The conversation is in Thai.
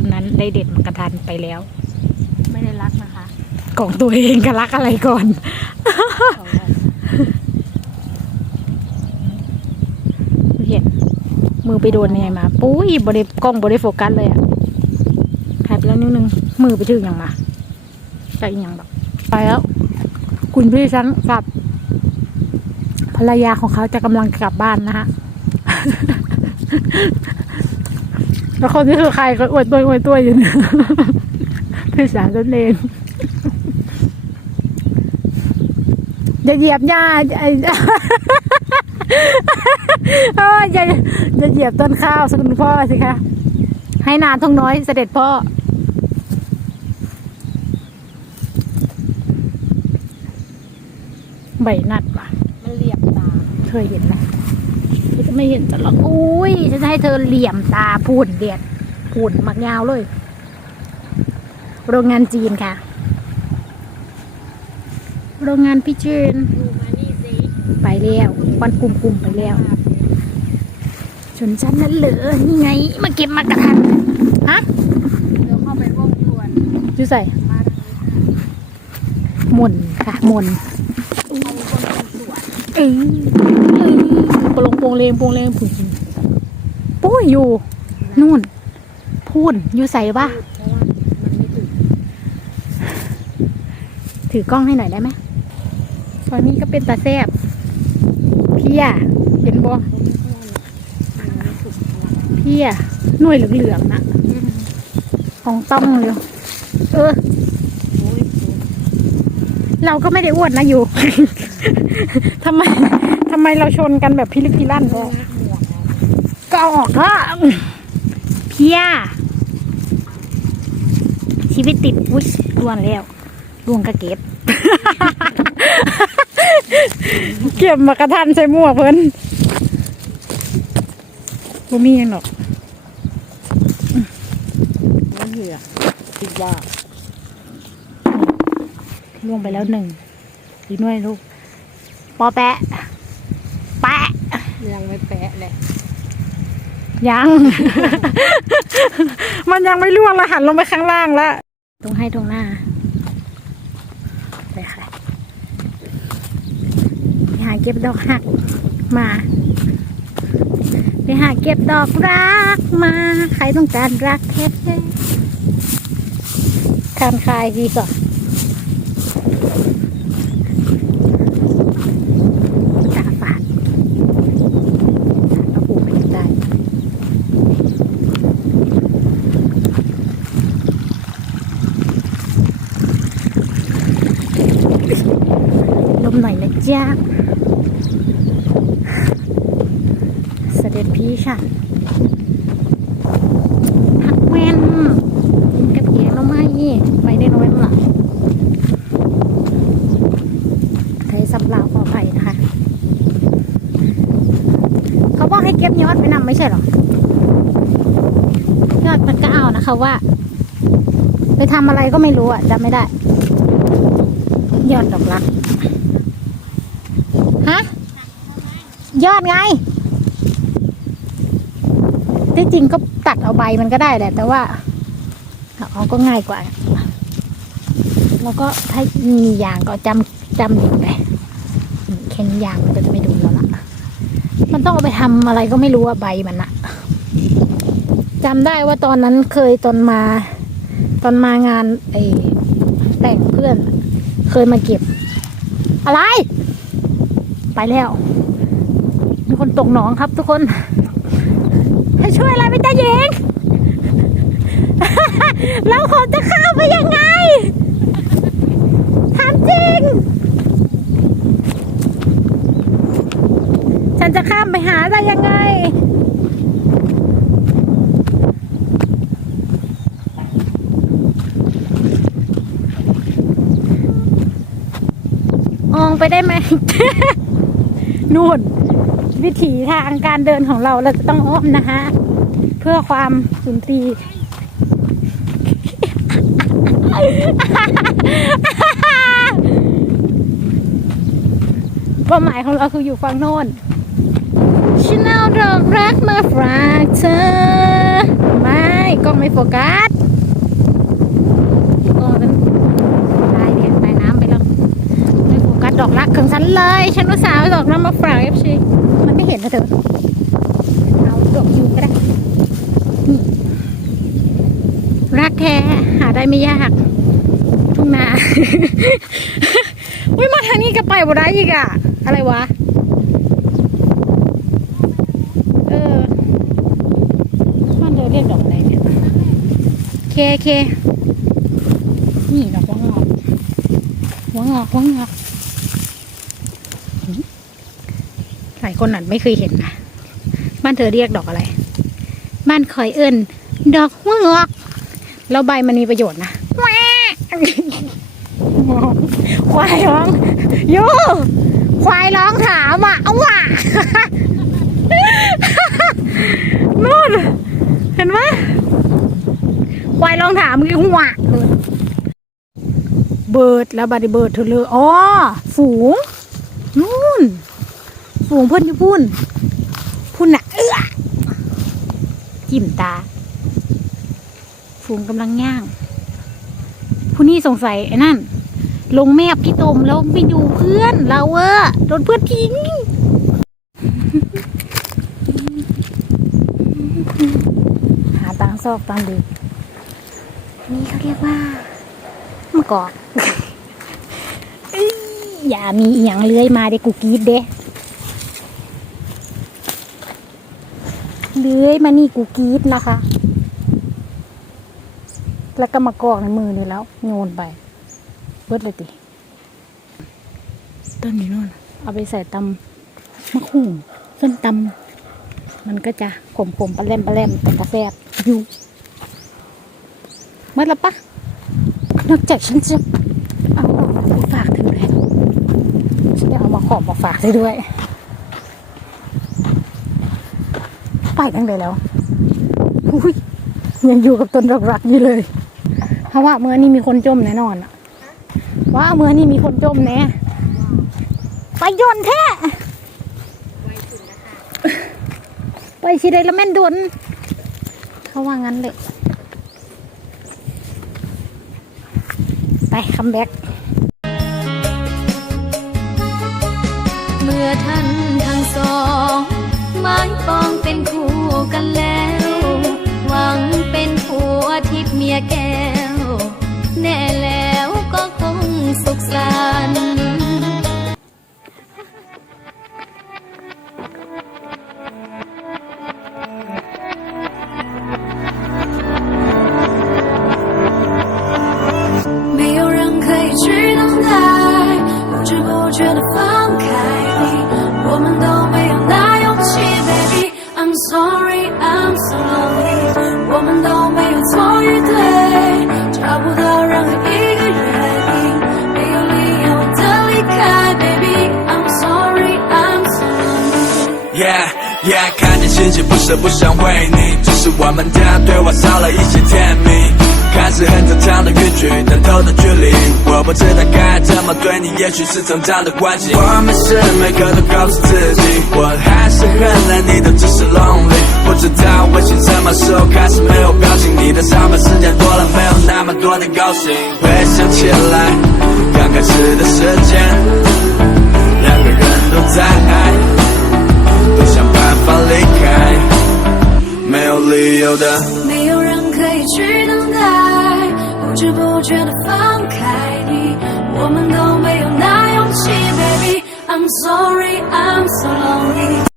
คนนั้นได้เด็ดมากระทันไปแล้ว ไม่ได้รักนะคะของตัวเองก็รักอะไรก่อนเห็นมือไปโดนยังไงมา ปุ้ยบริกล้องบริโฟกัสเลยอะหายไปแล้วนิดนึง มือไปถึงอย่างมาไปอีกอย่างแบบไปแล้ว คุณพี่ฉันกับภรรยาของเขาจะกำลังกลับบ้านนะฮะ แล้วคนนี้คือใครก็อวดตัวอวดตัวอยู่เนี่ยพี่สาวตนเองอย่าเหยียบหญ้าไอ้เอ้ยอย่าอย่าเหยียบต้นข้าวสคุณพ่อสิคะให้นานทองน้อยเสด็จพ่อ ใบนัดว่ะ มันเหลี่ยมตา เคยเห็นไหมฉันจะ ไม่เห็นตลอดอุ้ยฉันจะให้เธอเหลี่ยมตาพูนเดียดพูนมักยาวเลย โรงงานจีนค่ะ โรงงานพี่จีนไปแล้วควันกลุ่มๆไปแล้วชนชั้นนั้นเหลือนี่ไง มาเก็บมากระทันฮะเดี๋ยวเข้าไปวมยวนดูใส่หมุนค่ะหมุนเอ้ ปลงโปงเลงโปงเลงผุนปุ้ยอยู่ นู่น พูนอยู่ใส่ปะเพราะถือกล้องให้หน่อยได้ไหมตอนนี้ก็เป็นตาแซบเพียเห็นบ่เพียหน่วยเหลืองๆนะของต้องเลยเออเราก็ไม่ได้อ้วนนะอยู่ทำไมำไมเราชนกันแบบพิลึกพิลั่นเลยก็เอาออกเถอะเพีย ชีวิตติดอุ้ยล้วนแล้วล่วงกระเก็บ เก็บมากระทันใส่หมวกเพิ่นบ่มีหยังหรอกไม่เหือคิดว่าล่วงไปแล้วหนึ่งอีกหน่วยลูกปอแปะ ยังไม่แปะเลยยัง มันยังไม่ล่วงและหันลงไปข้างล่างแล้วตรงให้ตรงหน้าไปค่ะไปหาเก็บดอกหักมา ไปหาเก็บดอกรักมา ใครต้องการรักแค่คานคายดีก่อนตาฝาดเอาปูไปได้ ลม หน่อยนะจ๊ะเสด็จพี่ค่ะผักแว่นกินกับแกงแล้วไหมไปได้น้อยมั้งล่ะไทยสับลาวขออภัยนะคะ เขาบอกให้เก็บยอดไปนำไม่ใช่หรอยอดมันก็เอานะคะว่า ไปทำอะไรก็ไม่รู้อะจำไม่ได้ ยอดดอกรัก ฮะ ยอดไง ที่จริงก็ตัดเอาใบมันก็ได้แหละ แต่ว่าเอาก็ง่ายกว่า แล้วก็ถ้ามียางก็จำจำดินไปอืมแค่นี้ยางมันก็จะไม่ดูแล้วล่ะ มันต้องเอาไปทำอะไรก็ไม่รู้อะใบมันอะจำได้ว่าตอนนั้นเคยตอนมา ตอนมางานไอแต่งเพื่อน เคยมาเก็บ อะไร ไปแล้ว มีคนตกหนองครับทุกคนให้ช่วยอะไรไม่ได้เองแล้วเขาจะเข้าไปยังไงถามจริง ฉันจะข้ามไปหาได้ยังไงอองไปได้ไหม นู่น วิถีทางการเดินของเราเราจะต้องอ้อมนะคะเพื่อความสุนทรีเป้าหมายของเราคืออยู่ฝั่งโน้นฉันเอาดอกรักมาฝากเธอ ไม่กล้องไม่โฟกัสกล้องนั้นตายเนี่ยตายน้ำไปแล้ว ไม่โฟกัสดอกรักของฉันเลย ฉันว่าสาวดอกน้ำมาฝากเอฟซี เห็นนะเธอเอาดอกยูงก็ได้นี่รักแท้หาได้ไม่ยาก ทุ่งนาอุ้ยมาทางนี้ก็ไปบ่ได้อีกอะอะไรวะเออมันเธอเรียกดอกอะไรเนี่ยเคเคนี่ดอกหัวงอกหัวงอกหัวงอกหืมายคนอาจไม่เคยเห็นนะบ้านเธอเรียกดอกอะไร บ้านคอยเอิญดอกหัวงอกแล้วใบมันมีประโยชน์นะแหวะควายร้องโยควายร้องถามอะเอาว่ะนู่นเห็นไหมควายร้องถามคือหัวเลยเบิร์ดแล้วบาดนี้เบิร์ดเธอเลยอ๋อฝูงนู่น ฝูงเพื่อนอยู่พุ่น พุ่นน่ะ เอื้อจิ้มตา ฝูงกำลังย่าง ผู้นี่สงสัยไอ้นั่น ลงแมบพี่ตมแล้วไปดูเพื่อนเราเออโดนเพื่อนทิ้งหาตังซอกตามดีนี่เขาเรียกว่ามะกอกอย่ามีอย่างเลื้อยมาเด็กกูกรีดเด้ เลื้อยมานี่กูกรีดนะคะ แล้วก็มากอกในมือนี่แล้ว โยนไปเบิดเลยติต้นนี้นู่นเอาไปใส่ตำมะขุ่งส้นตำมันก็จะขมๆปลาแรมปลาแรมแต่กาแฟอยู่เมื่อละปะนอกจากฉันจะเอาออกมาไปฝากเธอด้วยฉันจะเอามาขอบมาฝากเธอด้วย ไปตั้งแต่แล้วอุ้ยยังอยู่กับต้นรักๆอยู่เลยเพราะว่าเมื่อนี้มีคนจมแน่นอนว่าเมื่อนี้มีคนจมแน่ไปยนแท้ไปสิได้ละแม่นดวนเขาว่างั้นเลยไปคัมแบ็ก กันแล้ว หวังเป็นผัวทิพย์เมียแก 眼看见世界不舍不想为你，只是我们的对话少了一些甜蜜。看似很正常的语句，但透的距离，我不知道该怎么对你，也许是成长的关系。我没事，每刻都告诉自己，我还是很累，你都只是 lonely。不知道微信什么时候开始没有表情，你的上班时间多了，没有那么多的高兴。回想起来，刚开始的时间，两个人都在的。没有人可以去等待，不知不觉的放开你，我们都没有那勇气，baby。I'm sorry, I'm so lonely。